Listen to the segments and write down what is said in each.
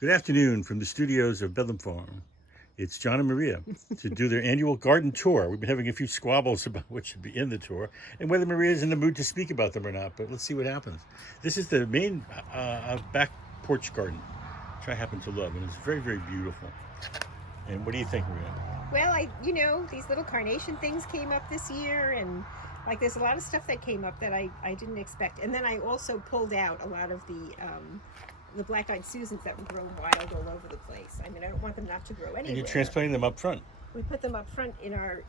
Good afternoon from the studios of Bedlam Farm. It's John and Maria to do their annual garden tour. We've been having a few squabbles about what should be in the tour and whether Maria is in the mood to speak about them or not, but let's see what happens. This is the main back porch garden, which I happen to love, and it's very, very beautiful. And what do you think, Maria? Well, these little carnation things came up this year, and like there's a lot of stuff that came up that I didn't expect. And then I also pulled out a lot of the black-eyed Susans that would grow wild all over the place. I mean, I don't want them not to grow anywhere. And you're transplanting them up front. We put them up front in our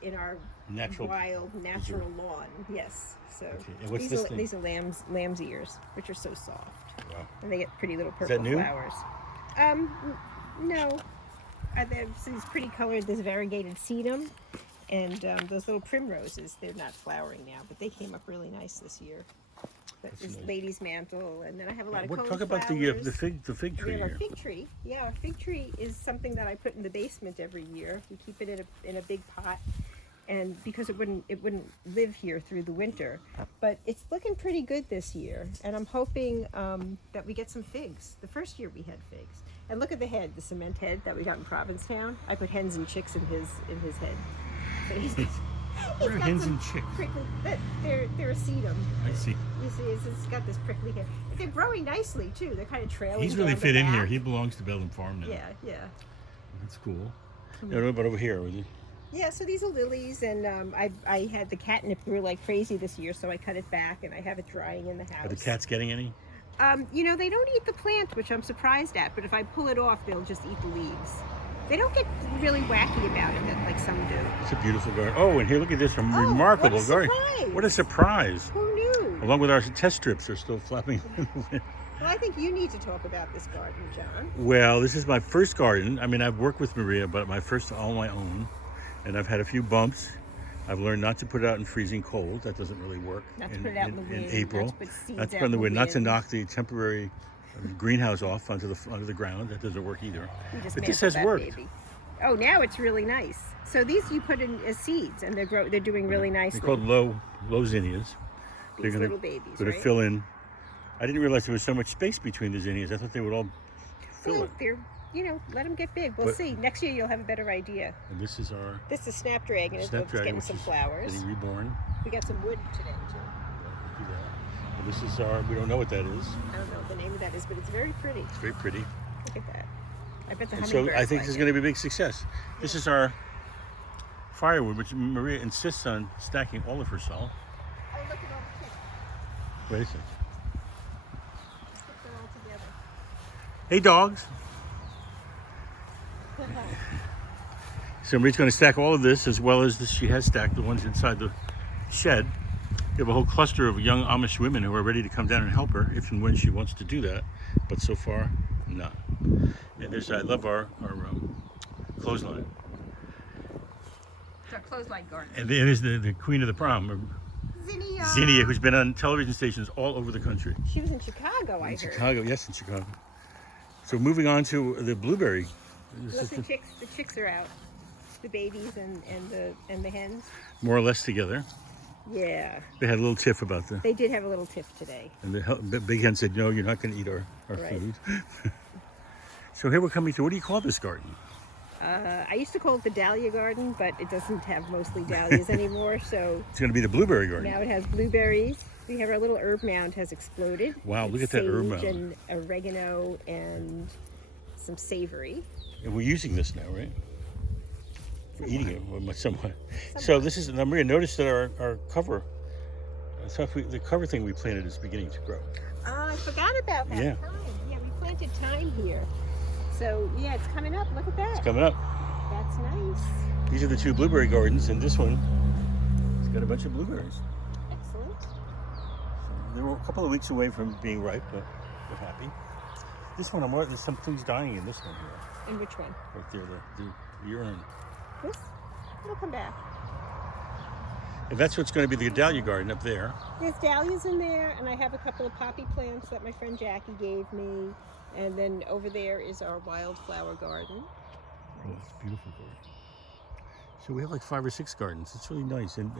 Natural lawn. Yes. So okay. And what's this thing? These are lamb's ears, which are so soft. Wow. And they get pretty little purple Is that new? flowers. No. There's these pretty colored, this variegated sedum, and those little primroses. They're not flowering now, but they came up really nice this year. That is nice. lady's mantle, and then I have a lot of Talk about the fig tree. We have here. a fig tree. Yeah, our fig tree is something that I put in the basement every year. We keep it in a big pot, and because it wouldn't live here through the winter, but it's looking pretty good this year, and I'm hoping that we get some figs. The first year we had figs, and look at the head, the cement head that we got in Provincetown. I put hens and chicks in his head. So What are hens and chicks? They're a sedum. I see. You see, it's got this prickly head. They're growing nicely too. They're kind of trailing. He's really down the fit in back. here. He belongs to Bedlam Farm now. Yeah. That's cool. I don't know about over here. Yeah, so these are lilies, and I had the catnip grew like crazy this year, so I cut it back, and I have it drying in the house. Are the cats getting any? They don't eat the plant, which I'm surprised at, but if I pull it off, they'll just eat the leaves. They don't get really wacky about it like some do. It's a beautiful garden. Oh, and here, look at this remarkable garden. What a surprise. Who knew? Along with our test strips are still flapping in the wind. Well, I think you need to talk about this garden, John. Well, this is my first garden. I mean, I've worked with Maria, but my first all my own. And I've had a few bumps. I've learned not to put it out in freezing cold. That doesn't really work. Not to put it out in the wind. In April. Not to put seeds Not to out put in the wind. Not to wind. knock the temporary greenhouse off onto the ground. That doesn't work either. You just But this mantle has that worked. baby. Oh, now it's really nice. So these you put in as seeds, and they're doing really nicely. They're called low zinnias. These little babies, Gonna right? fill in. I didn't realize there was so much space between the zinnias. I thought they would all fill Well, it. they're, let them get big. We'll But- see. Next year you'll have a better idea. And this is our This is snapdragon. It's snapdragon, getting which some is flowers. getting reborn. We got some wood today too. Do that. And this is our. We don't know what that is. I don't know what the name of that is, but it's very pretty. It's very pretty. Look at that. I bet the And hummingbirds so I think like this is it. going to be a big success. This is our firewood, which Maria insists on stacking all of herself. Oh, look at all the chicks. Wait a second. Put them all together. Hey, dogs. So Maria's going to stack all of this as well as she has stacked the ones inside the shed. We have a whole cluster of young Amish women who are ready to come down and help her if and when she wants to do that. But so far, not. And I love our clothesline. It's our clothesline garden. And it is the queen of the prom, Zinnia. Zinnia, who's been on television stations all over the country. She was in Chicago, I In heard. Chicago, yes, in Chicago. So moving on to the blueberry. Look, the chicks are out. The babies and the hens. More or less together. Yeah. They had a little tiff about the, They did have a little tiff today. and the big hen said, no, you're not going to eat our Right. food. So here we're coming to, what do you call this garden? I used to call it the dahlia garden, but it doesn't have mostly dahlias anymore, so It's going to be the blueberry garden. now it has blueberries. We have our little herb mound has exploded. Wow, look It's at that herb sage mound. and oregano and some savory. And we're using this now, right? We're eating it somewhat. So this is, now Maria, notice that our cover, the cover thing we planted is beginning to grow. I forgot about that Yeah. thyme. Yeah, we planted thyme here. So yeah, it's coming up. Look at that. It's coming up. That's nice. These are the two blueberry gardens, and this one has got a bunch of blueberries. Excellent. They were a couple of weeks away from being ripe, but we're happy. This one, there's some things dying in this one here. And which one? Right there, the urine. This? It'll come back. And that's what's going to be the dahlia garden up there. There's dahlias in there, and I have a couple of poppy plants that my friend Jackie gave me. And then over there is our wildflower garden. Oh, it's a beautiful garden. So we have like 5 or 6 gardens. It's really nice. And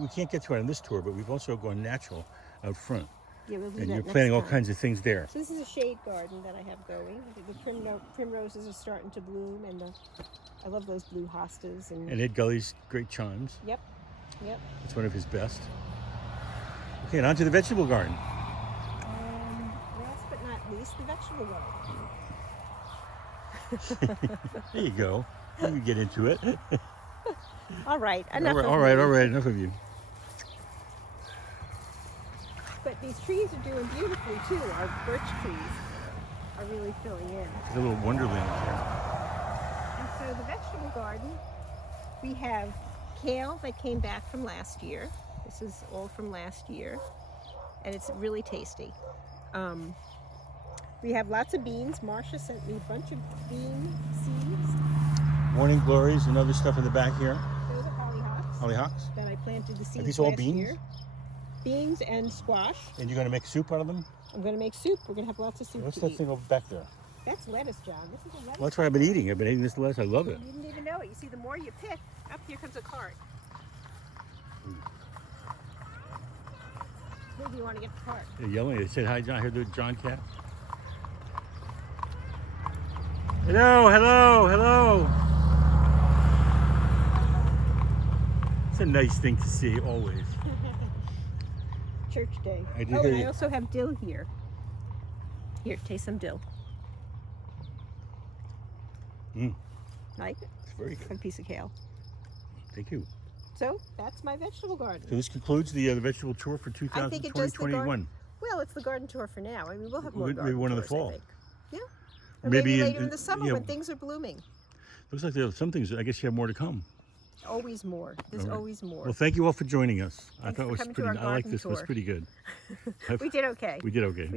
we can't get to it on this tour, but we've also gone natural out front. Yeah, we'll do And that you're next planting all time. kinds of things there. So this is a shade garden that I have going. The primroses are starting to bloom, and I love those blue hostas. And Ed Gully's great chimes. Yep, yep. It's one of his best. Okay, and on to the vegetable garden. Last but not least, the vegetable garden. There you go. You can get into it. All right, enough of all right, me. all right. Enough of you. But these trees are doing beautifully too. Our birch trees are really filling in. It's a little wonderland here. And so the vegetable garden, we have kale that came back from last year. This is all from last year, and it's really tasty. We have lots of beans. Marcia sent me a bunch of bean seeds. Morning glories and other stuff in the back here. Those are hollyhocks Hollyhocks. that I planted the seeds Are these all last beans? year. Beans and squash. And you're going to make soup out of them? I'm going to make soup. We're going to have lots of soup What's to that eat. thing over back there? That's lettuce, John. This is a lettuce. Well, that's what I've been eating. I've been eating this lettuce. I love it. You didn't even know it. You see, the more you pick, up here comes a cart. Maybe you want to get the cart. They're yelling. They said hi, John. I heard the John cat. Hello, hello, hello. It's a nice thing to see, always. Church day. I did Oh, hear and I you. also have dill here. Here, taste some dill. Mm, Like it? it's very good. A piece of kale. Thank you. So that's my vegetable garden. So this concludes the vegetable tour for I think it does the 2021. garden. Well, it's the garden tour for now. I mean, we'll have more Maybe garden one in the tours, I fall. think. Yeah. Or Maybe maybe in- later in the summer yeah. when things are blooming. Looks like there are some things. I guess you have more to come. Always more. There's All right. always more. Well, thank you all for joining us. I Thanks thought it for was coming to pretty. our I like garden this. It was tour. pretty good. We did okay. We did okay.